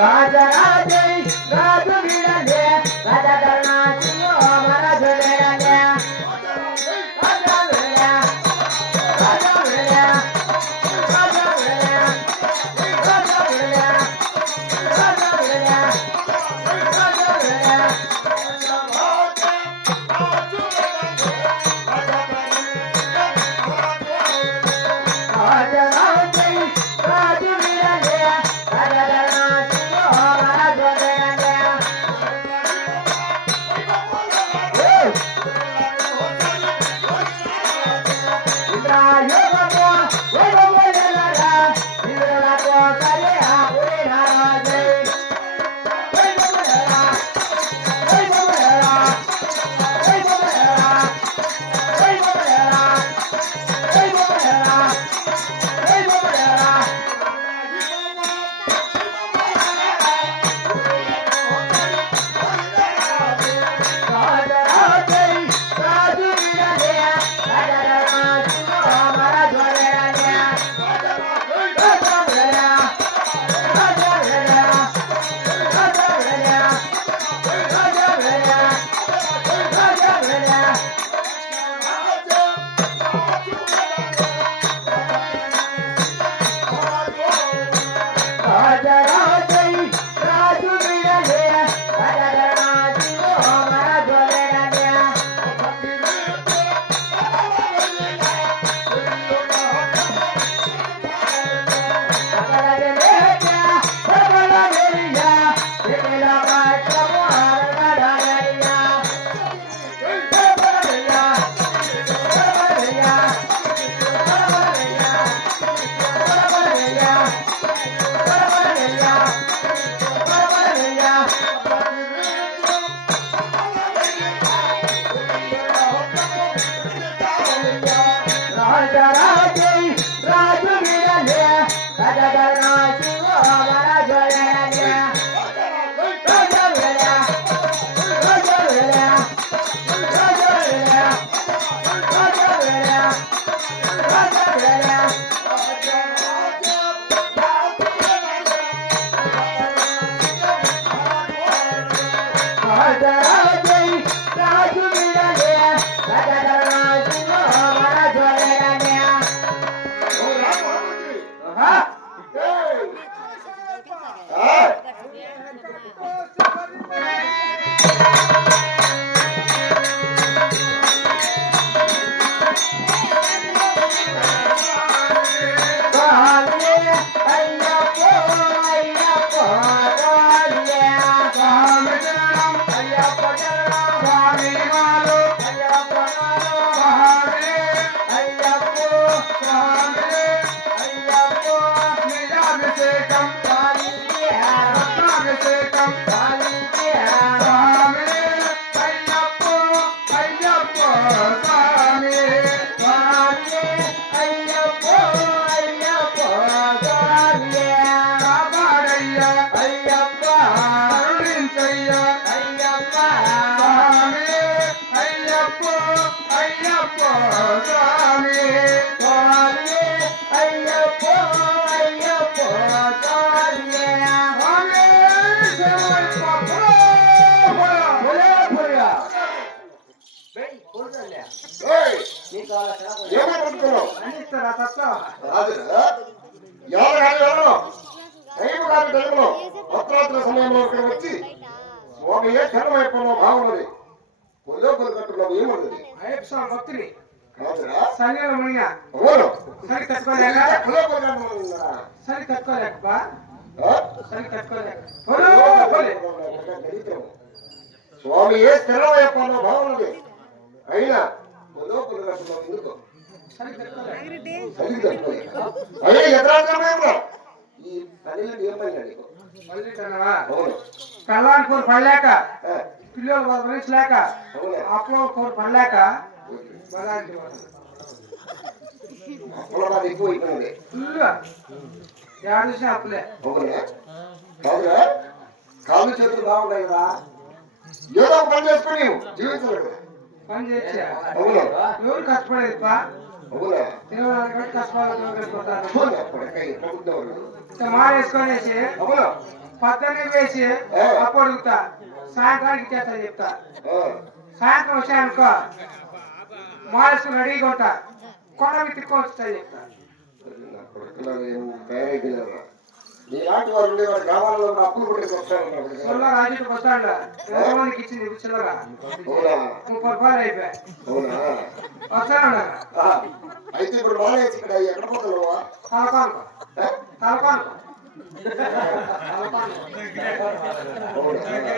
రాజరాజై రాజు వీరలే రాజధర్మ సింహ మన జడలే రాజా వీర రాజా వీర రాజా వీర రాజా వీర రాజా వీర రాజా వీర రాజరాజై రాజు వీరలే రాజధర్మ సింహ మన జడలే ఇంద్రాయోగమో వైభవోయలరా ఇంద్రులకు కలిహ పురినారాజై వైభవోయలరా వైభవోయలరా వైభవోయలరా వైభవోయలరా వైభవోయలరా వైభవోయలరా రాజరాజై రాజు వీరలే రాజధర్మ సింహ మన జడలే రాజా వీర రాజా వీర రాజా వీర రాజా వీర రాజా వీర రాజరాజై రాజు వీరలే రాజధర్మ సింహ మన జడలే రాజరాజై రాజు వీరలే రాజధర్మ సింహ మన జడలే రాజా వీర రాజా వీర రాజా వీర రాజా వీర రాజా వీర రాజరాజై రాజు వీరలే రాజధర్మ సింహ మన జడలే ఆహా స్వామి అయ్యప్పో అయ్యప్పో స్వామి స్వామి శరణం అయ్యప్ప శరణం స్వామి మాలో అయ్యప్ప మాలో స్వామి అయ్యప్పో స్వామి అయ్యప్పో నిజాభిషేకం స్వామికి రత్నాభిషేకం స్వామికి స్వామి అయ్యప్పో అయ్యప్పో స్వామి స్వామి అయ్యప్పో అయ్యప్పో స్వామి కాపాడయ్యా అయ్యప్ప కరుణించయ్యా అయ్యప్ప స్వామి అయ్యప్పో అయ్యప్పో స్వామి స్వామి అయ్యప్పో అయ్యప్పో స్వామి స్వామి శరణయ్యప్ప భోలే భోలే బెయ్ కొడలే నీకు ఏమనుకుంటున్నావు అనిస్తరా తత్వ రాజురా ఎవరు టైం కాదు టైంలో అర్ధరాత్రి సమయంలో ఇక్కడ వచ్చి స్వామియే క్షణమైపోయిన భావనది కొద్దో కొలకట్టులో ఏమున్నది అయ్యప్ప స్వామి భక్తుని రాజురా సంగీల మునిగా అవును సరి కట్టుకోలేక కొద్దో కొలకట్టులో సరి కట్టుకోలేక సరి కట్టుకోలేక స్వామియే స్థిరమైపోయిన భావనది అయినా కొద్దో కొలకట్టులో ఎందుకు సరి కట్టుకోలేక అయ్యే ఎదురాజమేమో ఈ పనిలో ఏమైనా నీకు మళ్ళీ కన్నవా అవును కళ్ళానికి పడలేక పిల్లలు భరించలేక అవును అప్పుడు పడలేక బలానికి అప్పుడు ఎక్కువ అయిపోయింది ఫుల్ ఏడు అప్పులే అవునా కాదురా కాళ్ళు చేతులు బాగున్నాయి కదా ఏదో ఒక పని చేసుకుని జీవించలేదు పని చేసి అవునా ఎవరు కష్టపడేది పా అవునా తినడానికి కష్టపడాలి అవునా అప్పటికై ప్రభుత్వం మారేసుకొనేసి అవునా పొద్దున్నే వేసి అప్పుడు అడుగుతా, సాయంత్రానికి చేస్తా చెప్తా. సాయంత్రం వచ్చానుకో మాల్సుకుని రెడీగా ఉంటా, కొండ మీద తిక్కొస్తా చెప్తా. నీలాంటి వారు ఉండేవారు గ్రామాల్లో అప్పులు కొట్టేసి వస్తాను. చిల్లర రాజు బస్టాండ్ ఎంతమందికి ఇచ్చింది చిల్లర 30 రూపాయలు అయిపోయాయి. వస్తాను అయితే ఇప్పుడు మానేసి ఇక్కడ ఎక్కడ పోతావు? తలకానుకో తలకానుకో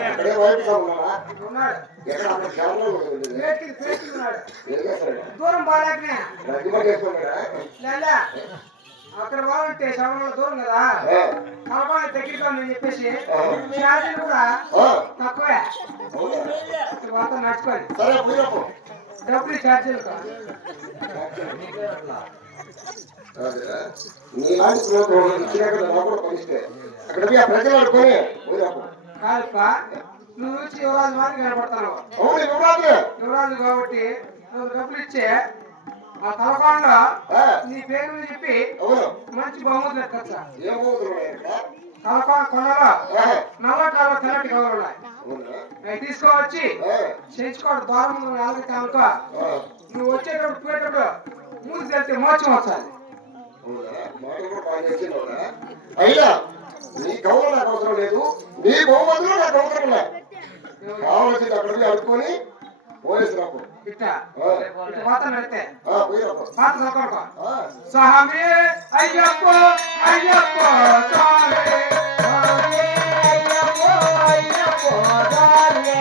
అక్కడే వైపు ఉన్నాడా? ఉన్నాడు. ఎక్కడ అక్కడ కేరళలో ఉన్నాడు. దూరం బాగానే లేదా అక్కడ బాగుంటే శవరంలో దూరం కదా, కలపాలి దగ్గరగా ఉందని చెప్పేసి ఛార్జీలు కూడా తక్కువే. మొత్తం నడుచుకోవాలి, డబ్బులు ఛార్జీలు కాదుప. నువ్వు వచ్చి యువరాజు మాదిరి కనపడతాను. యువరాజు కాబట్టి నువ్వు డబ్బులు ఇచ్చే ఆ తలకాంలో నీ పేరు చెప్పి మంచి బహుమతులు ఎక్కచ్చా. తలకాండ కొండలో నల్లకాలు తెల్లటి గౌరవ ఉన్నాయి, అవి తీసుకోవచ్చి చేయించుకోవడం దూరం నాలుగు కానుకో. నువ్వు వచ్చేటప్పుడు పోయేటప్పుడు మూసి వెళ్తే మోచం వస్తుంది. అయినా నీ గౌరవం నాకు అవసరం లేదు, నీ బహుమతులు నాకు అవసరం లేదు. కావాల్సింది అక్కడికి అడుక్కొని పోయేసినప్పుడు స్వామి అయ్యప్ప అయ్యప్ప స్వామి అయ్యప్ప అయ్యప్ప స్వామి.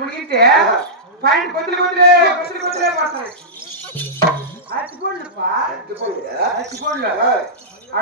మునిగితే పైన కొద్దిలే కొద్దిలే కొద్దిలే కొద్దిలే పడతాయి. అచ్చిపోండి అచ్చిపోండి